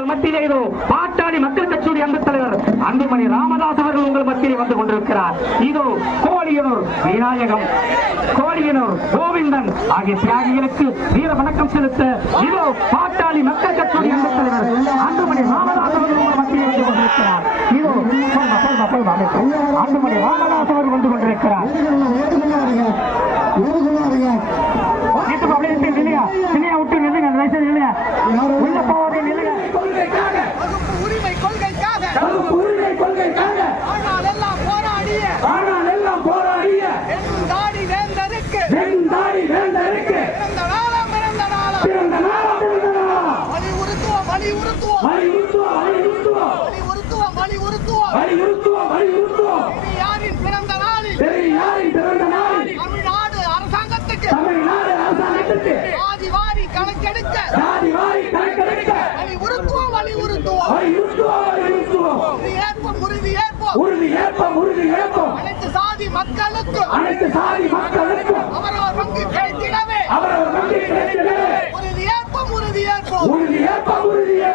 உங்கள் மத்தியிலே இதோ பாட்டாளி மக்கள் கட்சியுடைய அன்பு தலைவர் அன்புமணி ராமதாஸ் அவர்கள் உங்கள் மத்தியிலே வந்து கொண்டிருக்கிறார். இதோ கோழியனூர் விநாயகம் கோழியனூர் கோவிந்தன் ஆகிய தியாகிகளுக்கு வீர வணக்கம் செலுத்த இதோ பாட்டாளி மக்கள் கட்சியுடைய அன்பு தலைவர் அன்புமணி ராமதாஸ் அவர்கள் உங்கள் மத்தியிலே வந்து கொண்டிருக்கிறார். இதோ சொல்மா, சொல்மா, அன்புமணி ராமதாஸ் அவர்கள் வந்து கொண்டிருக்கிறார். வீட்டுக்கு அப்படியே விட்டு நில்லுங்க அந்த வயசுல நில்லுங்க உள்ள போவதே வலியுறுத்துவோம் வலியுறுத்துவோம். பிறந்த நாளில்? பெரியாரின் பிறந்த நாளில்? தமிழ்நாடு அரசாங்கத்துக்கு. தமிழ்நாடு அரசாங்கத்துக்கு. ஆதிவாரி கணக்கெடுக்க. ஜாதி வாரி கணக்கெடுக்க. வலியுறுத்துவோம் வலியுறுத்துவோம். வலியுறுத்துவோம் வலியுறுத்துவோம். ஏற்போம் உறுதி ஏற்போம். உறுதி ஏற்போம் உறுதி ஏற்போம். அனைத்து சாதி மக்களுக்கும். அனைத்து சாதி மக்களுக்கும். அவரவர் பங்கு கிடைத்திடவே. அவரவர் நம்பிக்கை கிடைக்கிறது உறுதி ஏற்போம் உறுதி ஏற்போம். உறுதி ஏற்போம் உறுதி ஏற்போம்